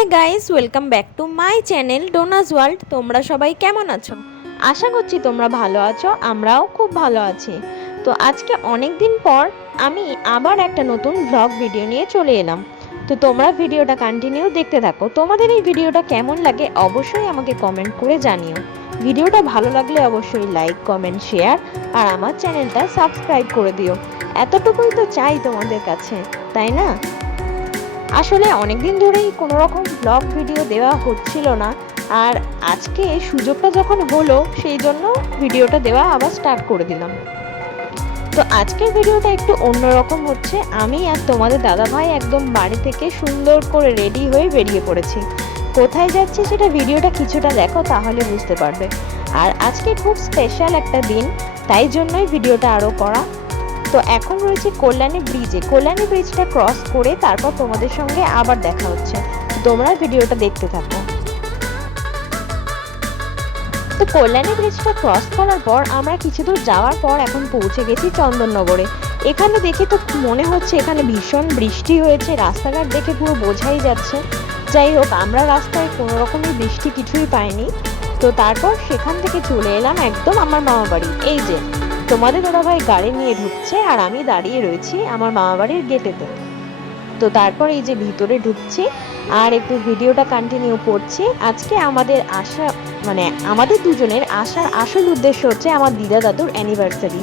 Hey guys, welcome back to my channel Donna's world. তোমরা সবাই কেমন আছো? আশা করছি তোমরা ভালো আছো, আমরাও খুব ভালো আছি। তো আজকে অনেক দিন পর আমি আবার একটা নতুন ভ্লগ ভিডিও নিয়ে চলে এলাম। তো তোমরা ভিডিওটা কন্টিনিউ দেখতে থাকো। তোমাদের এই ভিডিওটা কেমন লাগে অবশ্যই আমাকে কমেন্ট করে জানিও। ভিডিওটা ভালো লাগলে অবশ্যই লাইক, কমেন্ট, শেয়ার আর আমার চ্যানেলটা সাবস্ক্রাইব করে দিও। এতটুকুই তো চাই তোমাদের কাছে, তাই না? আসলে অনেকদিন ধরেই কোনো রকম ব্লগ ভিডিও দেওয়া হচ্ছিল না, আর আজকে সুযোগটা যখন হলো সেই জন্য ভিডিওটা দেওয়া আবার স্টার্ট করে দিলাম। তো আজকের ভিডিওটা একটু অন্যরকম হচ্ছে। আমি আর তোমাদের দাদাভাই একদম বাড়ি থেকে সুন্দর করে রেডি হয়ে বেরিয়ে পড়েছি। কোথায় যাচ্ছি সেটা ভিডিওটা কিছুটা দেখো, তাহলে বুঝতে পারবে। আর আজকে খুব স্পেশাল একটা দিন, তাই জন্যই ভিডিওটা আরও করা। তো এখন রয়েছে কল্যাণী ব্রিজে। কল্যাণী ব্রিজটা ক্রস করে তারপর তোমাদের সঙ্গে আবার দেখা হচ্ছে। তোমরা ভিডিওটা দেখতে থাকো। তো কল্যাণী ব্রিজটা ক্রস করার পর আমরা কিছু দূর যাওয়ার পর এখন পৌঁছে গেছি চন্দননগরে। এখানে দেখে তো মনে হচ্ছে এখানে ভীষণ বৃষ্টি হয়েছে, রাস্তাঘাট দেখে পুরো বোঝাই যাচ্ছে। যাই হোক, আমরা রাস্তায় কোনো রকমের বৃষ্টি কিছুই পাইনি। তো তারপর সেখান থেকে চলে এলাম একদম আমার মামা বাড়ি। এই যে তোমাদের দাদাভাই গাড়ি নিয়ে ঢুকছে আর আমি দাঁড়িয়ে রয়েছি আমার মামা বাড়ির গেটেতে। তো তারপর এই যে ভিতরে ঢুকছি আর একটু ভিডিওটা কন্টিনিউ করছি। আজকে আমাদের আসা মানে আমাদের দুজনের আসার আসল উদ্দেশ্য হচ্ছে আমার দিদা দাদুর অ্যানিভার্সারি।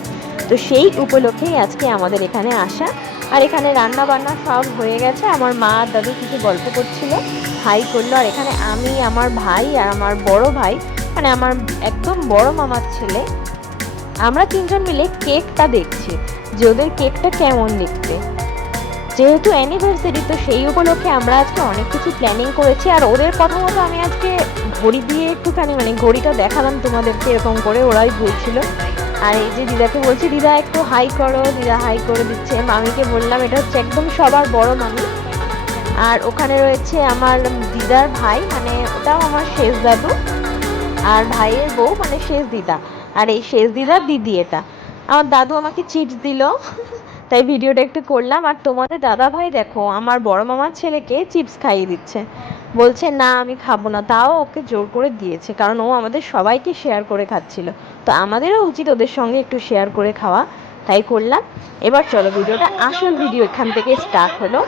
তো সেই উপলক্ষেই আজকে আমাদের এখানে আসা। আর এখানে রান্না বান্না সব হয়ে গেছে। আমার মা আর দাদু কিছু গল্প করছিল, হাই করলো। আর এখানে আমি, আমার ভাই আর আমার বড় ভাই, মানে আমার একদম বড় মামার ছেলে, আমরা তিনজন মিলে কেকটা দেখছি যে ওদের কেকটা কেমন দেখতে। যেহেতু অ্যানিভার্সারি, তো সেই উপলক্ষে আমরা আজকে অনেক কিছু প্ল্যানিং করেছি। আর ওদের কথা মতো আমি আজকে ঘড়ি দিয়ে একটুখানি ঘড়িটা দেখালাম তোমাদেরকে, এরকম করে ওরাই বলছিল। আর এই যে দিদাকে বলছি, দিদা একটু হাই করো। দিদা হাই করে দিচ্ছে। মামিকে বললাম, এটা হচ্ছে একদম সবার বড় মামি। আর ওখানে রয়েছে আমার দিদার ভাই, মানে ওটাও আমার শেষ দাদু, আর ভাইয়ের বউ মানে শেষ দিদা। আর এই শেষ দিদার দিদি এটা। আমার দাদু আমাকে চিপস দিল, তাই ভিডিওটা একটু করলাম। আর তোমাদের দাদা ভাই দেখো আমার বড় মামার ছেলেকে চিপস খাইয়ে দিচ্ছে, বলছে না আমি খাবো না, তাও ওকে জোর করে দিয়েছে, কারণ ও আমাদের সবাইকে শেয়ার করে খাচ্ছিল। তো আমাদেরও উচিত ওদের সঙ্গে একটু শেয়ার করে খাওয়া, তাই করলাম। এবার চলো ভিডিওটা, আসল ভিডিও এখান থেকে স্টার্ট হলো।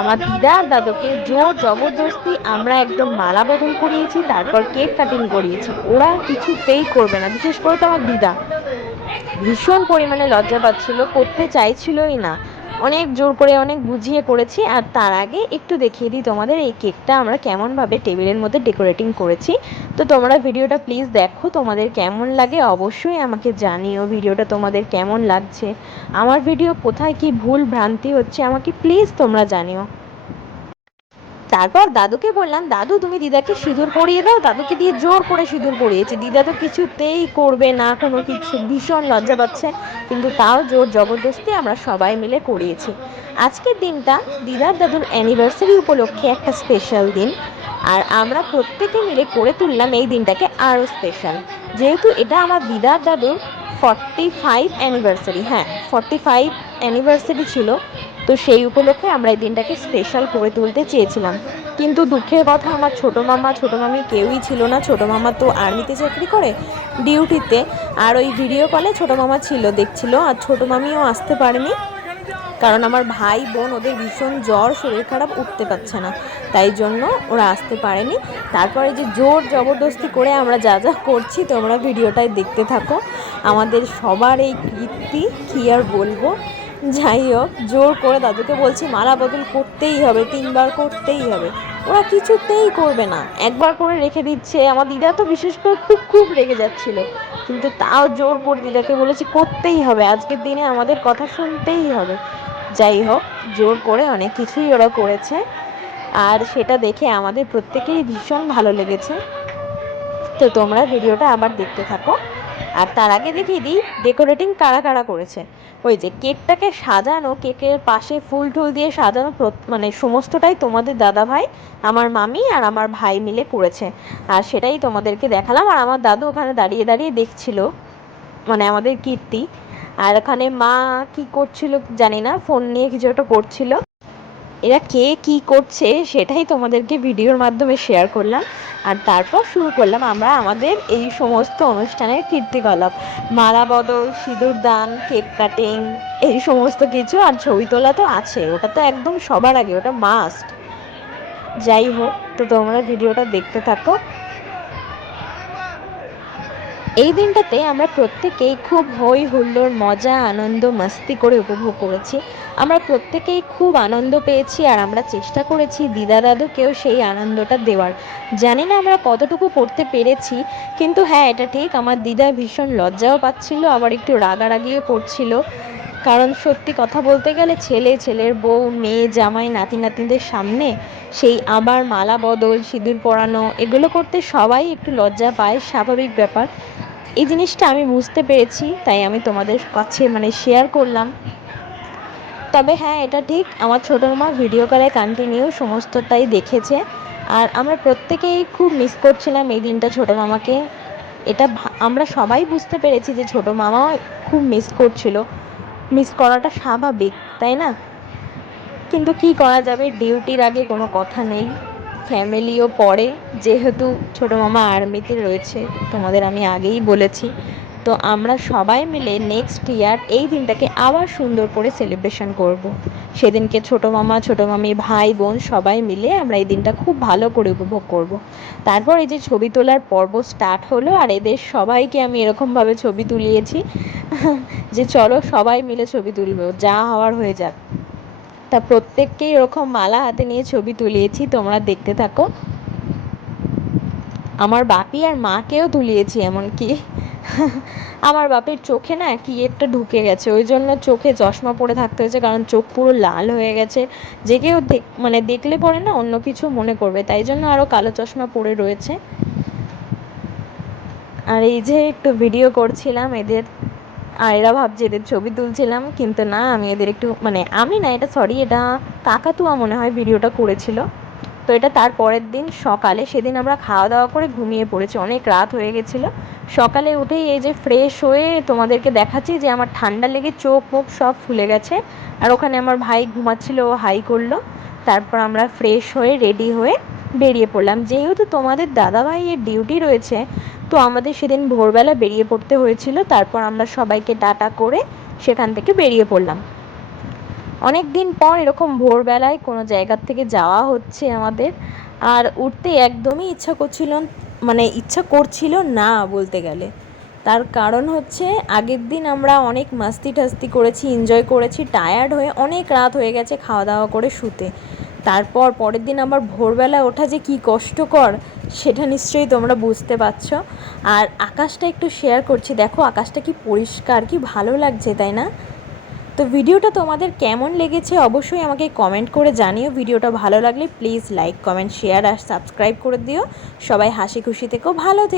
আমার দিদা আর দাদুকে জোর জবরদস্তি আমরা একদম মালা বদল করিয়েছি, তারপর কেক কাটিং করিয়েছি। ওরা কিছুতেই করবে না, বিশেষ করে তো আমার দিদা ভীষণ পরিমাণে লজ্জা পাচ্ছিল, করতে চাইছিলই না। অনেক জোর করে অনেক বুঝিয়ে করেছি। আর তার আগে একটু দেখিয়ে দিই তোমাদের এই কেকটা আমরা কেমনভাবে টেবিলের মধ্যে ডেকোরেটিং করেছি। তো তোমরা ভিডিওটা প্লিজ দেখো, তোমাদের কেমন লাগে অবশ্যই আমাকে জানিও। ভিডিওটা তোমাদের কেমন লাগছে, আমার ভিডিও কোথায় কি ভুল ভ্রান্তি হচ্ছে আমাকে প্লিজ তোমরা জানিও। তারপর দাদুকে বললাম, দাদু তুমি দিদাকে সিঁদুর পরিয়ে দাও। দাদুকে দিয়ে জোর করে সিঁদুর পরিয়েছে। দিদা তো কিছুতেই করবে না কোনো কিছু, ভীষণ লজ্জা পাচ্ছে, কিন্তু তাও জোর জবরদস্তি আমরা সবাই মিলে করিয়েছি। আজকের দিনটা দিদার দাদুর অ্যানিভার্সারি উপলক্ষে একটা স্পেশাল দিন, আর আমরা প্রত্যেকে মিলে করে তুললাম এই দিনটাকে আরও স্পেশাল। যেহেতু এটা আমার দিদার দাদুর 45 অ্যানিভার্সারি, হ্যাঁ 45 অ্যানিভার্সারি ছিল, তো সেই উপলক্ষে আমরা এই দিনটাকে স্পেশাল করে তুলতে চেয়েছিলাম। কিন্তু দুঃখের কথা, আমার ছোটো মামা ছোটো মামি কেউই ছিল না। ছোটো মামা তো আর্মিতে চাকরি করে, ডিউটিতে। আর ওই ভিডিও কলে ছোটো মামা ছিল, দেখছিল। আর ছোটো মামিও আসতে পারেনি, কারণ আমার ভাই বোন ওদের ভীষণ জ্বর, শরীর খারাপ, উঠতে পারছে না, তাই জন্য ওরা আসতে পারেনি। তারপরে যে জোর জবরদস্তি করে আমরা যা যা করছি তোমরা ভিডিওটায় দেখতে থাকো। আমাদের সবার এই কীর্তি কী আর বলবো। যাই হোক, জোর করে দাদুকে বলছি মালা বদল করতেই হবে, 3বার করতেই হবে। ওরা কিছুতেই করবে না, একবার করে রেখে দিচ্ছে। আমার দিদা তো বিশেষ করে খুব খুব রেগে যাচ্ছিল, কিন্তু তাও জোর করে দিদাকে বলেছি করতেই হবে, আজকের দিনে আমাদের কথা শুনতেই হবে। যাই হোক, জোর করে অনেক কিছুই ওরা করেছে, আর সেটা দেখে আমাদের প্রত্যেকেরই ভীষণ ভালো লেগেছে। তো তোমরা ভিডিওটা আবার দেখতে থাকো। আর তার আগে দেখিয়ে দিই ডেকোরেটিং কারা কারা করেছে। ওই যে কেকটাকে সাজানো, কেকের পাশে ফুল টুল দিয়ে সাজানো, মানে সমস্তটাই তোমাদের দাদা ভাই, আমার মামি আর আমার ভাই মিলে করেছে। আর সেটাই তোমাদেরকে দেখালাম। আর আমার দাদু ওখানে দাঁড়িয়ে দাঁড়িয়ে দেখছিল, মানে আমাদের কীর্তি। আর ওখানে মা কি করছিল জানি না, ফোন নিয়ে কিছু একটা করছিল। এরা কে কি করছে সেটাই তোমাদেরকে ভিডিওর মাধ্যমে শেয়ার করলাম। আর তারপর শুরু করলাম আমরা আমাদের এই সমস্ত অনুষ্ঠানের কীর্তিকলাপ, মালা বদল, সিঁদুর দান, কেক কাটিং, এই সমস্ত কিছু। আর ছবি তোলা তো আছে, ওটা তো একদম সবার আগে, ওটা মাস্ট। যাই হোক, তো তোমরা ভিডিওটা দেখতে থাকো। এই দিনটাতে আমরা প্রত্যেকেই খুব হই হুল্লোড়, মজা, আনন্দ, মাস্তি করে উপভোগ করেছি। আমরা প্রত্যেকেই খুব আনন্দ পেয়েছি, আর আমরা চেষ্টা করেছি দিদা দাদুকেও সেই আনন্দটা দেওয়ার। জানি না আমরা কতটুকু করতে পেরেছি, কিন্তু হ্যাঁ, এটা ঠিক, আমার দিদা ভীষণ লজ্জাও পাচ্ছিল, আবার একটু রাগারাগিও করছিল। কারণ সত্যি কথা বলতে গেলে ছেলে, ছেলের বউ, মেয়ে, জামাই, নাতি নাতনিদের সামনে সেই আবার মালা বদল, সিঁদুর পরানো, এগুলো করতে সবাই একটু লজ্জা পায়, স্বাভাবিক ব্যাপার। এই জিনিসটা আমি বুঝতে পেরেছি, তাই আমি তোমাদের কাছে শেয়ার করলাম। তবে হ্যাঁ, এটা ঠিক, আমার ছোটো মা ভিডিও কলে কন্টিনিউ সমস্তটাই দেখেছে। আর আমরা প্রত্যেকেই খুব মিস করছিলাম এই দিনটা ছোটো মামাকে। এটা আমরা সবাই বুঝতে পেরেছি যে ছোটো মামাও খুব মিস করছিল। মিস করাটা স্বাভাবিক, তাই না? কিন্তু কি করা যাবে, ডিউটির আগে কোনো কথা নেই, ফ্যামিলিও পড়ে। যেহেতু ছোটো মামা আর্মিতে রয়েছে, তোমাদের আমি আগেই বলেছি, তো আমরা সবাই মিলে নেক্সট ইয়ার এই দিনটাকে আবার সুন্দর করে সেলিব্রেশন করব। সেদিনকে ছোটো মামা, ছোটো মামি, ভাই বোন সবাই মিলে আমরা এই দিনটা খুব ভালো করে উপভোগ করব। তারপর এই যে ছবি তোলার পর্ব স্টার্ট হলো, আর এদের সবাইকে আমি এরকমভাবে ছবি তুলিয়েছি যে চলো সবাই মিলে ছবি তুলবো, যা হওয়ার হয়ে যাক। তা প্রত্যেককেই এরকম মালা হাতে নিয়ে ছবি তুলিয়েছি, তোমরা দেখতে থাকো। আমার বাপি আর মাকেও তুলিয়েছি, এমনকি আমার বাপের চোখে না কি একটা ঢুকে গেছে, ওই জন্য চোখে চশমা পরে থাকতে হয়েছে, কারণ চোখ পুরো লাল হয়ে গেছে। যে কেউ দেখলে পরে না অন্য কিছু মনে করবে, তাই জন্য আরও কালো চশমা পরে রয়েছে। আর এই যে একটু ভিডিও করছিলাম এদের, আর এরা ভাবছে এদের ছবি তুলছিলাম, কিন্তু না, আমি এদের একটু আমি না, এটা সরি, এটা কাকাতুয়া মনে হয় ভিডিওটা করেছিল। তো এটা তার পরের দিন সকালে, সেদিন আমরা খাওয়া দাওয়া করে ঘুমিয়ে পড়েছি, অনেক রাত হয়ে গেছিলো। সকালে উঠেই এই যে ফ্রেশ হয়ে তোমাদেরকে দেখাচ্ছি যে আমার ঠান্ডা লেগে চোখ মুখ সব ফুলে গেছে। আর ওখানে আমার ভাই ঘুমাচ্ছিল, ও হাই করলো। তারপর আমরা ফ্রেশ হয়ে রেডি হয়ে বেরিয়ে পড়লাম। যেহেতু তোমাদের দাদাভাইয়ের ডিউটি রয়েছে, তো আমাদের সেদিন ভোরবেলা বেরিয়ে পড়তে হয়েছিল। তারপর আমরা সবাইকে টাটা করে সেখান থেকে বেরিয়ে পড়লাম। অনেক দিন পর এরকম ভোরবেলায় কোনো জায়গার থেকে যাওয়া হচ্ছে আমাদের। আর উঠতে একদমই ইচ্ছা করছিল না বলতে গেলে। তার কারণ হচ্ছে, আগের দিন আমরা অনেক মাস্তি টাস্তি করেছি, এনজয় করেছি, টায়ার্ড হয়ে অনেক রাত হয়ে গেছে খাওয়া দাওয়া করে শুতে। তারপর পরের দিন আবার ভোরবেলা ওঠা যে কী কষ্টকর, সেটা নিশ্চয়ই তোমরা বুঝতে পারছো। আর আকাশটা একটু শেয়ার করছি, দেখো আকাশটা কি পরিষ্কার, কি ভালো লাগছে, তাই না? তো ভিডিওটা তোমাদের কেমন লেগেছে অবশ্যই আমাকে কমেন্ট করে জানিও। ভিডিওটা ভালো লাগলে প্লিজ লাইক, কমেন্ট, শেয়ার আর সাবস্ক্রাইব করে দিও। সবাই হাসি খুশি থেকো, ভালো থেকো।